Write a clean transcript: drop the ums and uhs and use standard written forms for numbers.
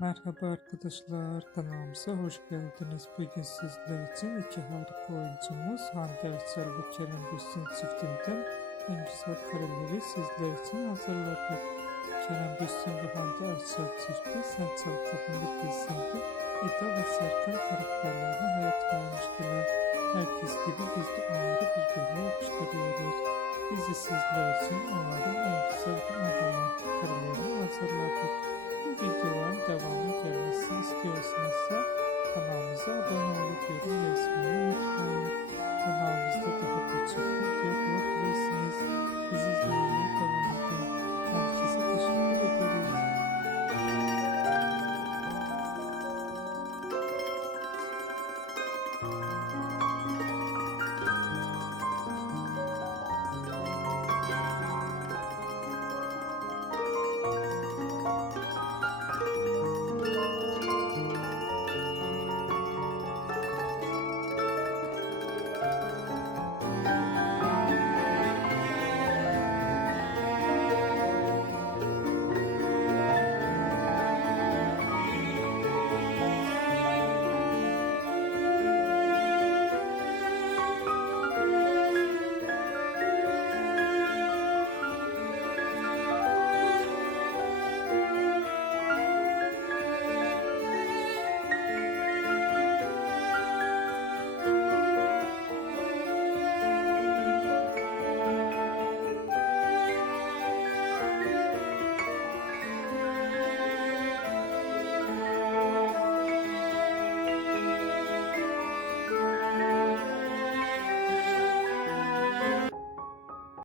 Merhaba arkadaşlar, kanalımıza hoş geldiniz. Bugün sizler için iki harika oyuncumuz Hande Erçel ve Kerem Bürsin çiftinden en güzel kareleri sizler için hazırladık. Kerem Bürsin ve Hande Erçel çifti Sen Çal Kapımı dizisinde Eda ve Serkan karakterlerine hayat vermiştiler. Herkes gibi biz de onları birbirine yapıştırıyoruz. Bizi sizler için onların en güzel ve en romantik karelerini hazırladık. Bu videoların